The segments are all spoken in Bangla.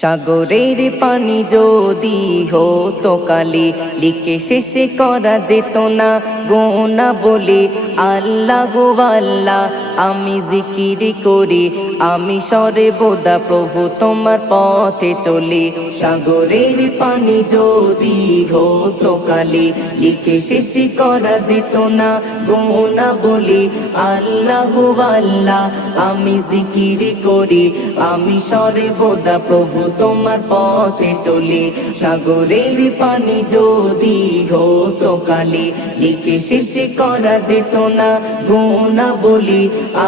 সাগরের পানি যদি হতো কালি, লিখে শেষে করা যেত না গোনা বলি। আল্লাহ গো আল্লাহ আমি জিকির করি, আমি সরে বোদা প্রভু তোমার পথে চলি। সাগরের পানি যদি হতো কালি, লিখে শেষে করা যেত না গোনা বলি। আল্লাহ গো আল্লাহ আমি জিকির করি, আমি সরে বোদা প্রভু তোমার পথে চলি। সাগরের পানি যদি হতো কালি, লিখে শেষে করা যেত না গোনা বলি।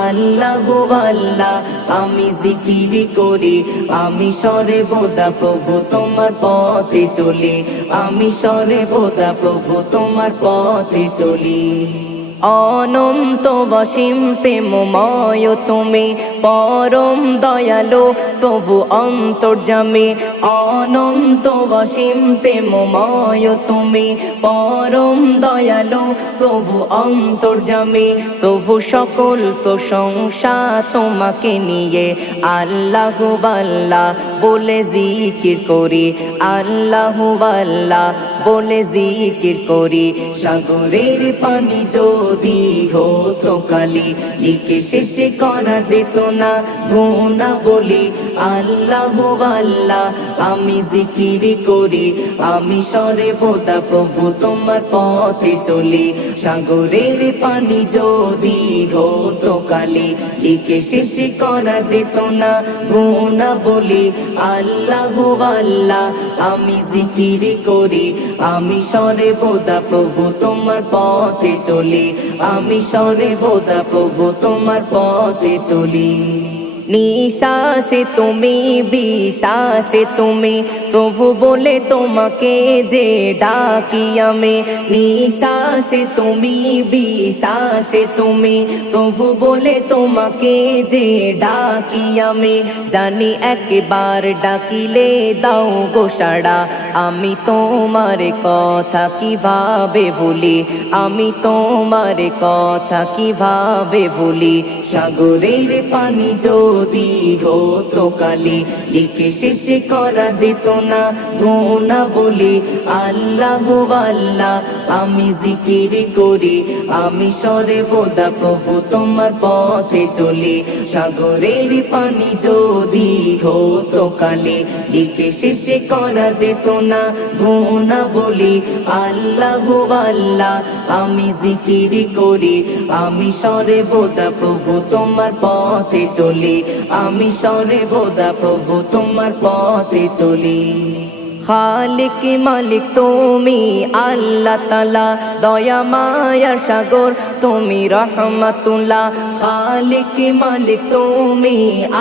আল্লাহ গো আল্লাহ আমি জিকির করি, আমি সরে বোদা প্রভু তোমার পথে চলি, আমি সরে বোদা প্রভু তোমার পথে চলি। অনন্ত অসীম প্রেমময় তুমি, পরম দয়ালু প্রভু অন্তর্যামী। অনন্ত অসীম প্রেমময় তুমি, পরম দয়ালু প্রভু অন্তর্যামী। প্রভু সকল প্রশংসা তোমাকে নিয়ে, আল্লাহ আল্লাহ বলে জিকির করি, আল্লাহ আল্লাহ বলে জিকির করি। সাগরের পানি যদি হতো কালি, লিখে শেষে করা যেত না গোনা বলি। আল্লাহ আল্লাহ আমি জিকির করি, আমি সরে বোদা প্রভু তোমার পথে চলি। সাগরের পানি যদি হতো কালি, লিখে শেষে করা যেত না গোনা বলি। আল্লাহ আল্লাহ আমি জিকির করি, আমি সরে বোদা প্রভু তোমার পথে চলি, আমি সরে বোদা প্রভু তোমার পথে চলি। নিঃশ্বাসে তুমি বিশ্বাসে তুমি, প্রভু বলে তোমাকে যে ডাকি আমি। নিঃশ্বাসে তুমি বিশ্বাসে তুমি, প্রভু বলে তোমাকে যে ডাকি আমি। জানি একবার ডাকিলে দাও গো সাড়া, আমি তোমার কথা কিভাবে ভুলি, আমি তোমার কথা কিভাবে ভুলি। সাগরের পানি যদি হতো কালি, লিখে শেষে করা যেত না গোনা বলি। আল্লাহ আল্লাহ আমি জিকির করি, আমি সরে বোদা প্রভু তোমার পথে চলি। সাগরের পানি যদি হতো কালি, লিখে শেষে করা যেত না গোনা বলি। আল্লাহ আল্লাহ আমি জিকির করি, আমি সরে বোদা প্রভু তোমার পথে চলি, আমি সরে বোদা প্রভু তোমার পথে চলি। খালিক মালিক তুমি আল্লাহ তাআলা, দয়া মায়ার সাগর তুমি রহমাতুল্লাহ। খালিক মালিক তুমি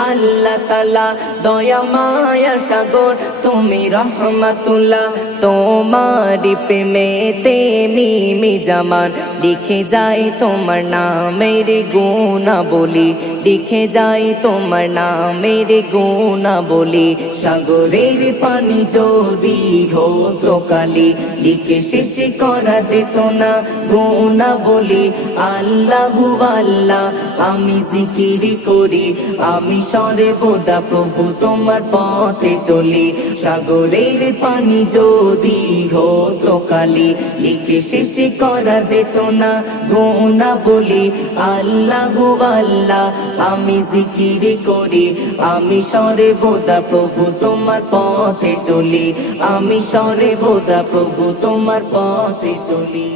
আল্লাহ তাআলা, দয়া মায়ার সাগর তুমি রহমাতুল্লাহ। তোমারি প্রেমেতে মিমি জামান, লিখে যাই তোমার নামের গুণা বলি, লিখে যাই তোমার নামের গুণা বলি। সাগরের পানি যদি হতো কালি, লিখে শেষে করা যেত না গোনা বলি। আল্লাহ আল্লাহ আমি জিকির করি, আমি সরে বোদা প্রভু তোমার পথে চলি। সাগরের পানি যদি হতো কালি, লিখে শেষে করা যেত না গোনা বলি। আল্লাহ আল্লাহ আমি জিকির করি, আমি সরে বোদা প্রভু তোমার পথে চলি, আমি সরে বোদা প্রভু তোমার পথে চলি।